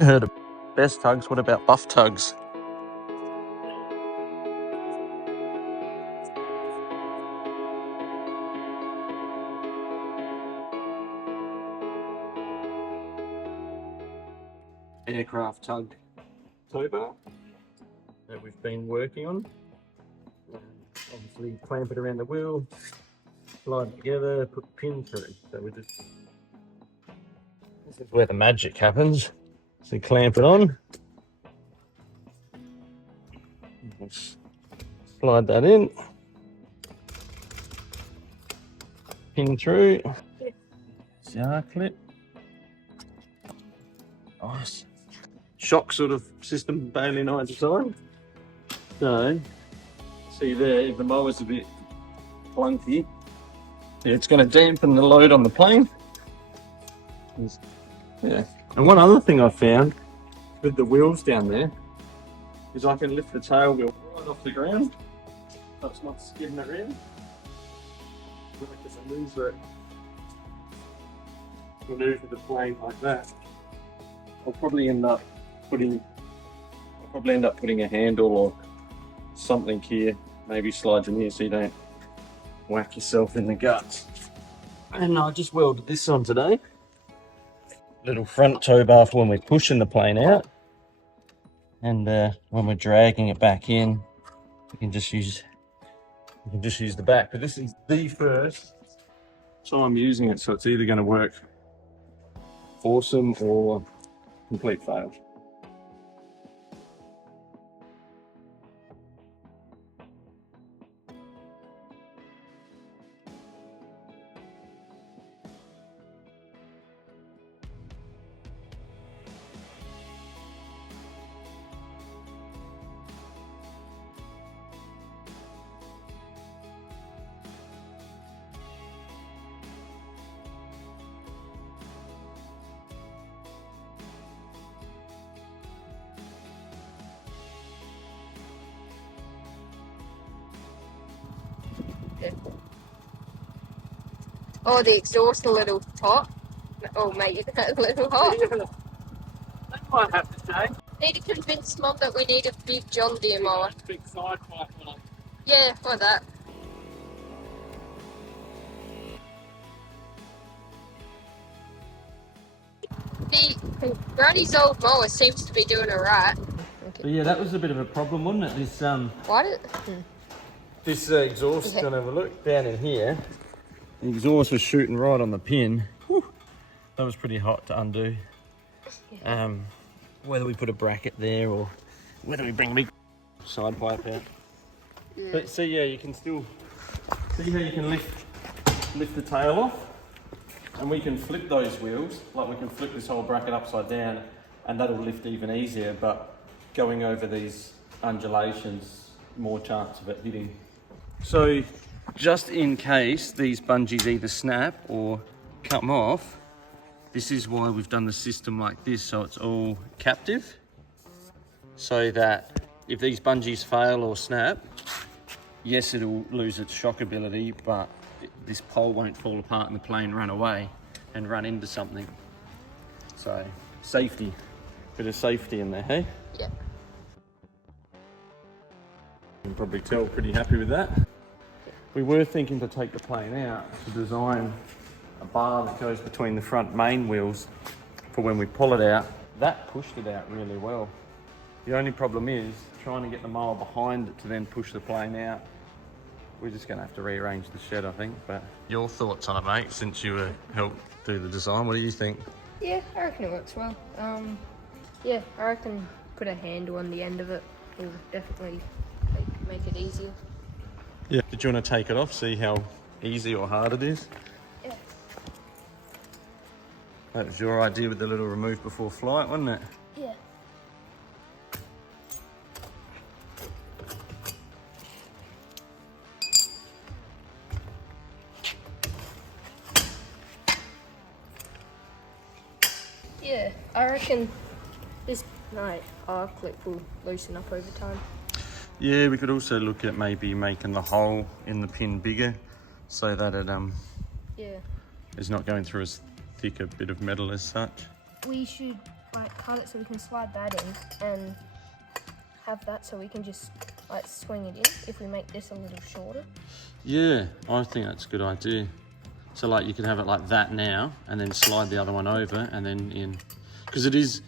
Heard of best tugs, what about buff tugs? Aircraft tug tow bar that we've been working on. Obviously clamp it around the wheel, slide it together, put the pin through. So we just, this is where the magic happens. So clamp it on, slide that in, pin through, CR clip. Nice. Shock sort of system, Bailey and I designed. So, see there, the mower's a bit clunky. It's going to dampen the load on the plane. Yeah. And one other thing I found with the wheels down there is I can lift the tail wheel right off the ground, so it's not skidding around. I can maneuver the plane like that. I'll probably end up putting a handle or something here, maybe slide in here so you don't whack yourself in the guts. And I just welded this on today. Little front tow bar for when we're pushing the plane out, and when we're dragging it back in, we can just use the back. But this is the first time using it, so it's either going to work awesome or complete fail. Oh, the exhaust a little hot. Oh, mate, a little hot. That might have to change. Need to convince Mum that we need a big John Deere mower. Big side pipe on it. Yeah, like that. Granny's old mower seems to be doing alright. But yeah, that was a bit of a problem, wasn't it? This Why did? This exhaust, gonna have a look down in here. The exhaust was shooting right on the pin. Whew. That was pretty hot to undo. Yeah. Whether we put a bracket there or whether we bring a big side pipe out. Yeah. But see, yeah, you can still see how you can lift the tail off, and we can flip those wheels. Like we can flip this whole bracket upside down, and that'll lift even easier. But going over these undulations, more chance of it hitting. So, just in case these bungees either snap or come off, this is why we've done the system like this, so it's all captive, so that if these bungees fail or snap, yes, it'll lose its shock ability, but this pole won't fall apart and the plane run away and run into something. So, safety, bit of safety in there, hey? Yeah. You can probably tell, pretty happy with that. We were thinking to take the plane out to design a bar that goes between the front main wheels for when we pull it out. That pushed it out really well. The only problem is trying to get the mower behind it to then push the plane out. We're just going to have to rearrange the shed, I think. But your thoughts on it, mate, since you helped do the design, what do you think? Yeah, I reckon it works well. Yeah, I reckon put a handle on the end of it will definitely make it easier. Yeah. Did you want to take it off, see how easy or hard it is? Yeah. That was your idea with the little remove before flight, wasn't it? Yeah. Yeah, I reckon this R-clip will loosen up over time. Yeah, we could also look at maybe making the hole in the pin bigger so that it yeah, is not going through as thick a bit of metal as such. we should like cut it so we can slide that in and have that so we can just like swing it in if we make this a little shorter. Yeah, I think that's a good idea. So like you can have it like that now and then slide the other one over and then in. Because it is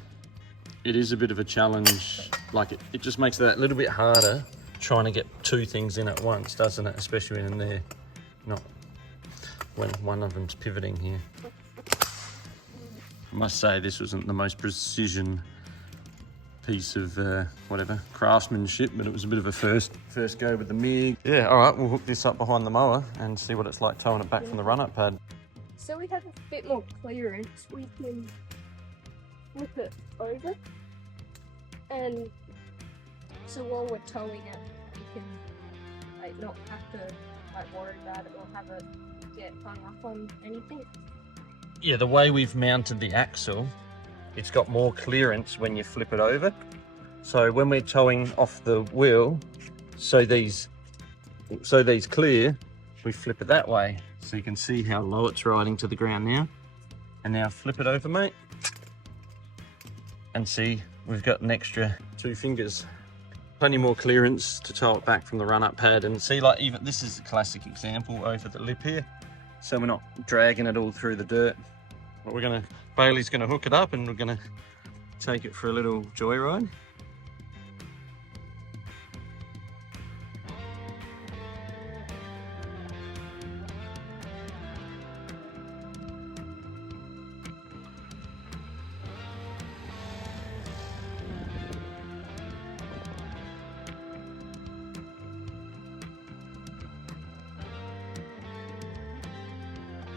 a bit of a challenge. Like it just makes that a little bit harder trying to get two things in at once, doesn't it? Especially when they're not, when one of them's pivoting here. I must say this wasn't the most precision piece of whatever craftsmanship, but it was a bit of a first go with the MIG. Yeah, all right, we'll hook this up behind the mower and see what it's like towing it back from the run-up pad. So we have a bit more clearance, we can flip it over, and so while we're towing it, we can like not have to like worry about it or have it get hung up on anything. Yeah, the way we've mounted the axle, it's got more clearance when you flip it over. So when we're towing off the wheel, so these clear, we flip it that way. So you can see how low it's riding to the ground now. And now flip it over, mate. And see, we've got an extra 2 fingers. Plenty more clearance to tow it back from the run-up pad. And see, like even this is a classic example over the lip here. So we're not dragging it all through the dirt. But Bailey's gonna hook it up and we're gonna take it for a little joyride.